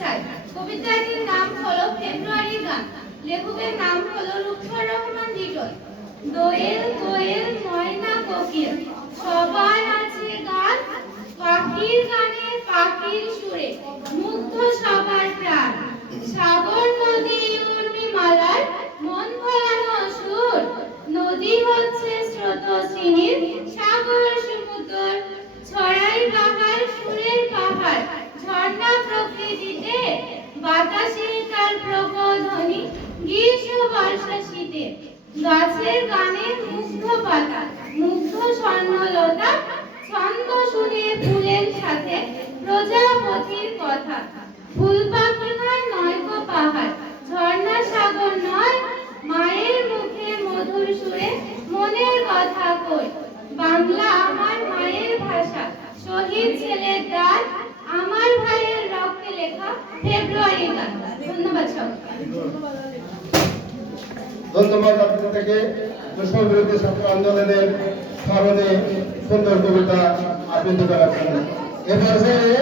চাই। কবিতাটির নাম হলো ফেব্রুয়ারি গান। লেখকের নাম হলো লুৎফর রহমান লিটন। দোয়েল কোয়েল ময়না কোকিল সবার আছে গান, পাখির গানে পাখির সুরে মুগ্ধ সবার প্রাণ। সাগর নদী উর্মিমালার মন ভোলানো সুর, নদী হচ্ছে স্রোতস্বিনীর সাগর সমুদ্র, ছড়াই বাহার সুরের পাহাড়, ঝর্ণা প্রকৃতিতে বাতাসে তার প্রবোধনী, গ্রীষ্ম বর্ষা শীতে গাছের গানে মুগ্ধ পাতা, মুগ্ধ স্বর্ণলতা, ছন্দ শুনে ফুলের সাথে প্রজাপতির কথা। ফুল পাখি নয় গো পাহাড়, ঝর্ণা সাগর নয়, মায়ের মুখে মধুর সুরে মনের কথা কই। বাংলা আমার মায়ের ভাষা, শহীদ ছেলের দান, আমার ভাইয়ের রক্তে লেখা ফেব্রুয়ারি গান। ধন্যবাদ সবাইকে। ধন্যবাদ আপনাদেরকে মুসলিম বিরোধী ছাত্র আন্দোলনের স্মরণে সুন্দর কবিতা আবৃত্তি করার জন্য। এ পর্যায়ে